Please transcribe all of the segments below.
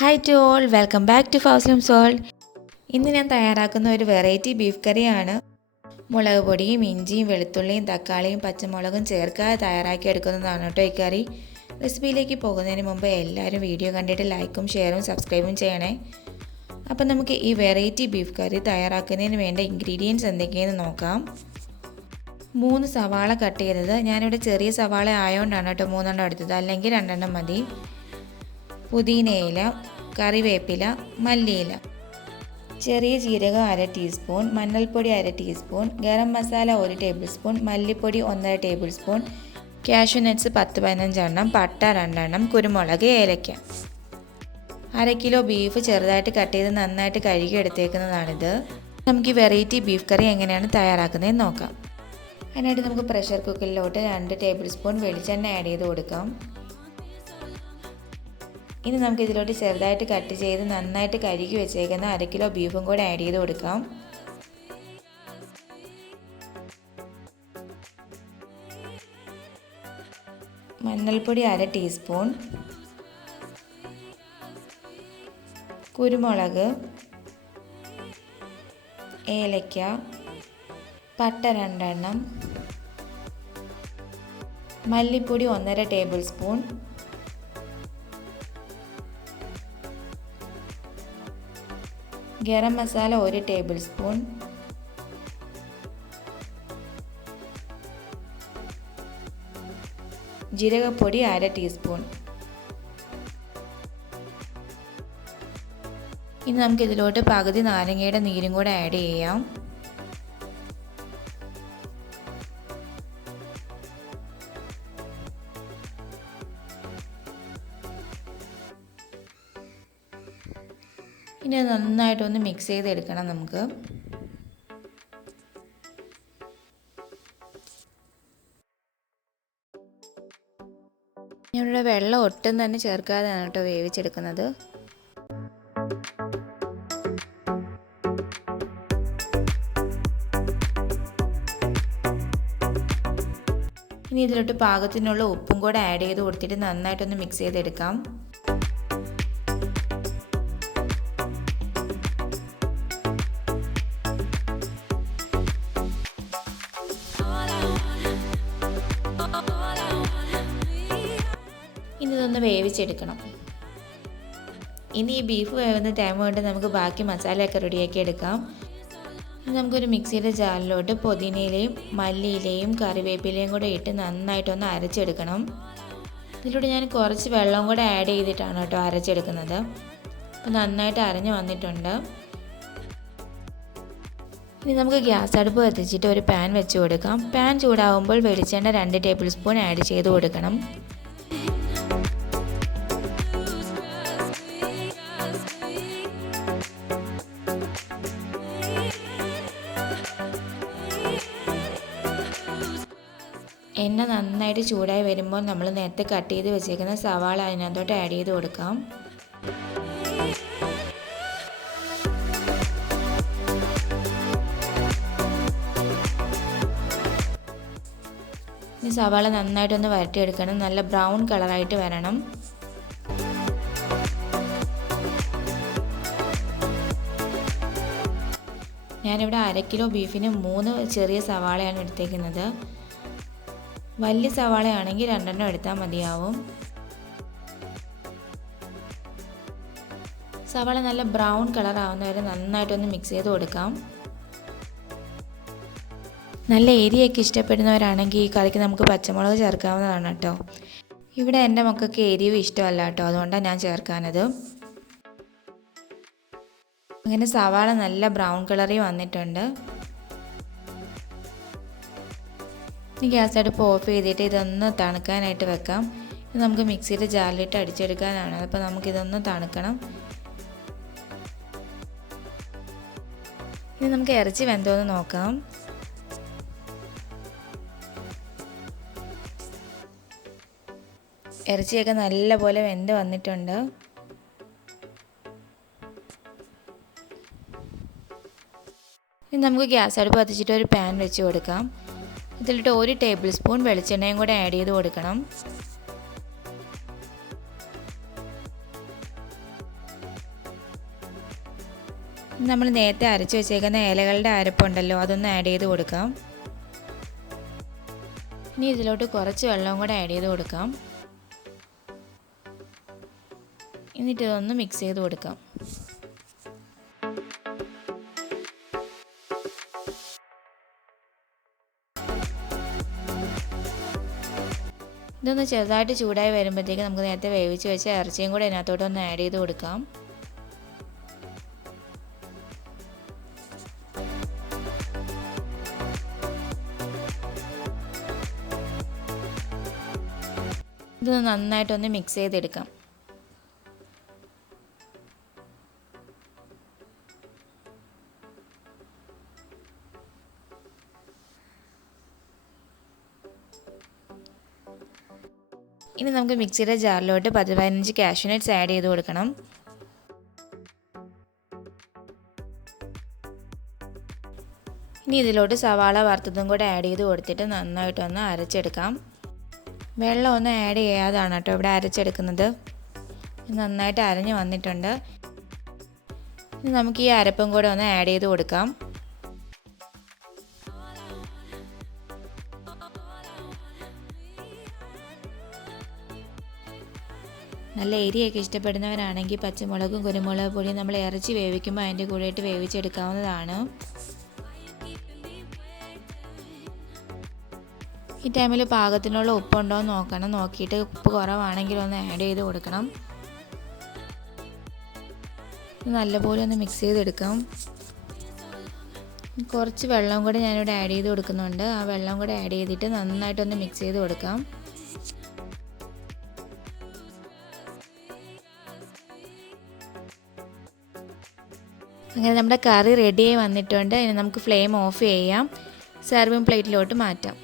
Hi to all, welcome back to FouzLimz. ഇന്ന് ഞാൻ തയ്യാറാക്കുന്ന ഒരു വെറൈറ്റി ബീഫ് കറിയാണ്. മുളക് പൊടിയും ഇഞ്ചിയും വെളുത്തുള്ളിയും തക്കാളിയും പച്ചമുളകും ചേർക്കാതെ തയ്യാറാക്കി എടുക്കുന്നതാണ് കേട്ടോ ഈ കറി. റെസിപ്പിയിലേക്ക് പോകുന്നതിന് മുമ്പ് എല്ലാവരും വീഡിയോ കണ്ടിട്ട് ലൈക്കും ഷെയറും സബ്സ്ക്രൈബും ചെയ്യണേ. അപ്പം നമുക്ക് ഈ വെറൈറ്റി ബീഫ് കറി തയ്യാറാക്കുന്നതിന് വേണ്ട ഇൻഗ്രീഡിയൻസ് എന്തൊക്കെയെന്ന് നോക്കാം. 3 സവാള കട്ട് ചെയ്തത്. ഞാനിവിടെ ചെറിയ സവാള ആയതുകൊണ്ടാണ് കേട്ടോ 3 എണ്ണം എടുത്തത്, അല്ലെങ്കിൽ 2 എണ്ണം മതി. പുതിനയില, കറിവേപ്പില, മല്ലിയില, ചെറിയ ജീരകം 1/2 ടീസ്പൂൺ, മഞ്ഞൾപ്പൊടി 1/2 teaspoon, garam masala 1 table spoon, മല്ലിപ്പൊടി 1.5 ടേബിൾ സ്പൂൺ, കാഷ്യൂ നട്ട്സ് 10-15 എണ്ണം, പട്ട 2 എണ്ണം, കുരുമുളക്, ഏലക്ക. 1/2 കിലോ ബീഫ് ചെറുതായിട്ട് കട്ട് ചെയ്ത് നന്നായിട്ട് കഴുകി എടുത്തേക്കുന്നതാണിത്. നമുക്ക് ഈ വെറൈറ്റി ബീഫ് കറി എങ്ങനെയാണ് തയ്യാറാക്കുന്നതെന്ന് നോക്കാം. അതിനായിട്ട് നമുക്ക് പ്രഷർ കുക്കറിലോട്ട് 2 ടേബിൾ സ്പൂൺ വെളിച്ചെണ്ണ ആഡ് ചെയ്ത് കൊടുക്കാം. ഇനി നമുക്ക് ഇതിലോട്ട് ചെറുതായിട്ട് കട്ട് ചെയ്ത് നന്നായിട്ട് കഴുകി വെച്ചേക്കുന്ന 1/2 കിലോ ബീഫും കൂടെ ആഡ് ചെയ്ത് കൊടുക്കാം. മഞ്ഞൾപ്പൊടി 1/2 ടീസ്പൂൺ, കുരുമുളക്, ഏലക്ക, പട്ട 2 എണ്ണം, മല്ലിപ്പൊടി 1.5 tablespoon, garam masala 1 tablespoon, ജീരകപ്പൊടി 1/2 ടീസ്പൂൺ. ഇനി നമുക്ക് ഇതിലോട്ട് പകുതി നാരങ്ങയുടെ നീരും കൂടെ ആഡ് ചെയ്യാം. ഇനി നന്നായിട്ടൊന്ന് മിക്സ് ചെയ്തെടുക്കണം നമുക്ക്. ഞാനിവിടെ വെള്ളം ഒട്ടും തന്നെ ചേർക്കാതെയാണ് കേട്ടോ വേവിച്ചെടുക്കുന്നത്. ഇനി ഇതിലോട്ട് പാകത്തിനുള്ള ഉപ്പും കൂടെ ആഡ് ചെയ്ത് കൊടുത്തിട്ട് നന്നായിട്ടൊന്ന് മിക്സ് ചെയ്തെടുക്കാം. ഇനി ഇതൊന്ന് വേവിച്ചെടുക്കണം. ഇനി ഈ ബീഫ് വേവുന്ന ടൈം കൊണ്ട് നമുക്ക് ബാക്കി മസാലയൊക്കെ റെഡിയാക്കി എടുക്കാം. നമുക്കൊരു മിക്സിയുടെ ജാറിലോട്ട് പുതിനയിലയും മല്ലിയിലയും കറിവേപ്പിലയും കൂടെ ഇട്ട് നന്നായിട്ടൊന്ന് അരച്ചെടുക്കണം. ഇതിലൂടെ ഞാൻ കുറച്ച് വെള്ളം കൂടെ ആഡ് ചെയ്തിട്ടാണ് കേട്ടോ അരച്ചെടുക്കുന്നത്. അപ്പോൾ നന്നായിട്ട് അരഞ്ഞു വന്നിട്ടുണ്ട്. ഇനി നമുക്ക് ഗ്യാസ് അടുപ്പ് കത്തിച്ചിട്ട് ഒരു പാൻ വെച്ച് കൊടുക്കാം. പാൻ ചൂടാവുമ്പോൾ വെളിച്ചെണ്ണ 2 ടേബിൾ സ്പൂൺ ആഡ് ചെയ്ത് കൊടുക്കണം. എണ്ണ നന്നായിട്ട് ചൂടായി വരുമ്പോൾ നമ്മൾ നേരത്തെ കട്ട് ചെയ്ത് വെച്ചേക്കുന്ന സവാള അതിനകത്തോട്ട് ആഡ് ചെയ്ത് കൊടുക്കാം. ഈ സവാള നന്നായിട്ടൊന്ന് വരട്ടിയെടുക്കണം. നല്ല ബ്രൗൺ കളറായിട്ട് വരണം. ഞാനിവിടെ 1/2 കിലോ ബീഫിന് 3 ചെറിയ സവാളയാണ് എടുത്തേക്കുന്നത്. വലിയ സവാളയാണെങ്കിൽ 2 എണ്ണം എടുത്താൽ മതിയാവും. സവാള നല്ല ബ്രൗൺ കളർ ആവുന്നവരെ നന്നായിട്ടൊന്ന് മിക്സ് ചെയ്ത് കൊടുക്കാം. നല്ല എരിയൊക്കെ ഇഷ്ടപ്പെടുന്നവരാണെങ്കിൽ ഈ കറിക്ക് നമുക്ക് പച്ചമുളക് ചേർക്കാവുന്നതാണ് കേട്ടോ. ഇവിടെ എൻ്റെ മക്കൾക്ക് എരിവ് ഇഷ്ടമല്ല കേട്ടോ, അതുകൊണ്ടാണ് ഞാൻ ചേർക്കാനത്. അങ്ങനെ സവാള നല്ല ബ്രൗൺ കളറിൽ വന്നിട്ടുണ്ട്. ഇനി ഗ്യാസ് അടുപ്പ് ഓഫ് ചെയ്തിട്ട് ഇതൊന്ന് തണുക്കാനായിട്ട് വെക്കാം. ഇത് നമുക്ക് മിക്സിയുടെ ജാറിലിട്ട് അടിച്ചെടുക്കാനാണ്. അപ്പോൾ നമുക്കിതൊന്ന് തണുക്കണം. ഇനി നമുക്ക് ഇറച്ചി വെന്തോന്ന് നോക്കാം. ഇറച്ചിയൊക്കെ നല്ലപോലെ വെന്ത് വന്നിട്ടുണ്ട്. ഇനി നമുക്ക് ഗ്യാസ് അടുപ്പ് കത്തിച്ചിട്ട് ഒരു പാൻ വെച്ച് കൊടുക്കാം. ഇതിലിട്ട് 1 ടേബിൾ സ്പൂൺ വെളിച്ചെണ്ണയും കൂടെ ആഡ് ചെയ്ത് കൊടുക്കണം. നമ്മൾ നേരത്തെ അരച്ച് വെച്ചേക്കുന്ന ഇലകളുടെ അരപ്പുണ്ടല്ലോ അതൊന്ന് ആഡ് ചെയ്ത് കൊടുക്കാം. ഇനി ഇതിലോട്ട് കുറച്ച് വെള്ളവും കൂടെ ആഡ് ചെയ്ത് കൊടുക്കാം. എന്നിട്ട് ഇതൊന്ന് മിക്സ് ചെയ്ത് കൊടുക്കാം. ഇതൊന്ന് ചെറുതായിട്ട് ചൂടായി വരുമ്പോഴത്തേക്ക് നമുക്ക് നേരത്തെ വേവിച്ച് വെച്ച ഇറച്ചിയും കൂടെ ഇതിനകത്തോട്ടൊന്ന് ആഡ് ചെയ്ത് കൊടുക്കാം. ഇതൊന്ന് നന്നായിട്ടൊന്ന് മിക്സ് ചെയ്തെടുക്കാം. ഇനി നമുക്ക് മിക്സിയുടെ ജാറിലോട്ട് 10-15 കാഷ്യൂ നട്ട്സ് ആഡ് ചെയ്ത് കൊടുക്കണം. ഇനി ഇതിലോട്ട് സവാള വറുത്തതും കൂടെ ആഡ് ചെയ്ത് കൊടുത്തിട്ട് നന്നായിട്ടൊന്ന് അരച്ചെടുക്കാം. വെള്ളം ഒന്നും ആഡ് ചെയ്യാതാണ് കേട്ടോ ഇവിടെ അരച്ചെടുക്കുന്നത്. നന്നായിട്ട് അരഞ്ഞ് വന്നിട്ടുണ്ട്. ഇനി നമുക്ക് ഈ അരപ്പും കൂടെ ഒന്ന് ആഡ് ചെയ്ത് കൊടുക്കാം. നല്ല എരിയൊക്കെ ഇഷ്ടപ്പെടുന്നവരാണെങ്കിൽ പച്ചമുളകും കുരുമുളക് പൊടിയും നമ്മൾ ഇറച്ചി വേവിക്കുമ്പോൾ അതിൻ്റെ കൂടെയിട്ട് വേവിച്ചെടുക്കാവുന്നതാണ്. ഈ ടൈമിൽ പാകത്തിനുള്ള ഉപ്പുണ്ടോ എന്ന് നോക്കണം. നോക്കിയിട്ട് ഉപ്പ് കുറവാണെങ്കിൽ ഒന്ന് ആഡ് ചെയ്ത് കൊടുക്കണം. നല്ലപോലെ ഒന്ന് മിക്സ് ചെയ്തെടുക്കാം. കുറച്ച് വെള്ളം കൂടെ ഞാനിവിടെ ആഡ് ചെയ്ത് കൊടുക്കുന്നുണ്ട്. ആ വെള്ളം കൂടെ ആഡ് ചെയ്തിട്ട് നന്നായിട്ടൊന്ന് മിക്സ് ചെയ്ത് കൊടുക്കാം. അങ്ങനെ നമ്മുടെ കറി റെഡിയായി വന്നിട്ടുണ്ട്. ഇനി നമുക്ക് ഫ്ലെയിം ഓഫ് ചെയ്യാം. സെർവിങ് പ്ലേറ്റിലോട്ട് മാറ്റാം.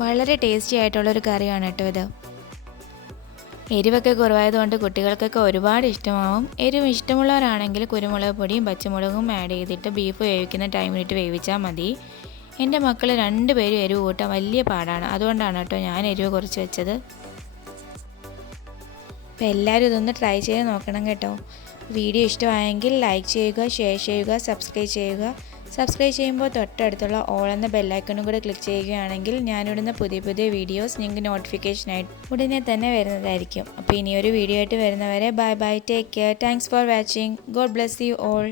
വളരെ ടേസ്റ്റി ആയിട്ടുള്ളൊരു കറിയാണ് കേട്ടോ ഇത്. എരിവൊക്കെ കുറവായതുകൊണ്ട് കുട്ടികൾക്കൊക്കെ ഒരുപാട് ഇഷ്ടമാവും. എരിവ് ഇഷ്ടമുള്ളവരാണെങ്കിൽ കുരുമുളക് പൊടിയും പച്ചമുളകും ആഡ് ചെയ്തിട്ട് ബീഫ് വേവിക്കുന്ന ടൈമിലിട്ട് വേവിച്ചാൽ മതി. എൻ്റെ മക്കൾ 2 പേരും എരിവ് കൂട്ടാൻ വലിയ പാടാണ്. അതുകൊണ്ടാണ് കേട്ടോ ഞാൻ എരിവ് കുറച്ച് വെച്ചത്. അപ്പോൾ എല്ലാവരും ഇതൊന്ന് ട്രൈ ചെയ്ത് നോക്കണം കേട്ടോ. വീഡിയോ ഇഷ്ടമായെങ്കിൽ ലൈക്ക് ചെയ്യുക, ഷെയർ ചെയ്യുക, സബ്സ്ക്രൈബ് ചെയ്യുക. സബ്സ്ക്രൈബ് ചെയ്യുമ്പോൾ തൊട്ടടുത്തുള്ള ഓൾ എന്ന ബെല്ലൈക്കണും കൂടെ ക്ലിക്ക് ചെയ്യുകയാണെങ്കിൽ ഞാനിടുന്ന പുതിയ പുതിയ വീഡിയോസ് നിങ്ങൾക്ക് നോട്ടിഫിക്കേഷനായിട്ട് ഉടനെ തന്നെ വരുന്നതായിരിക്കും. അപ്പോൾ ഇനിയൊരു വീഡിയോ ആയിട്ട് വരുന്നവരെ bye bye, take care, thanks for watching, God bless you all.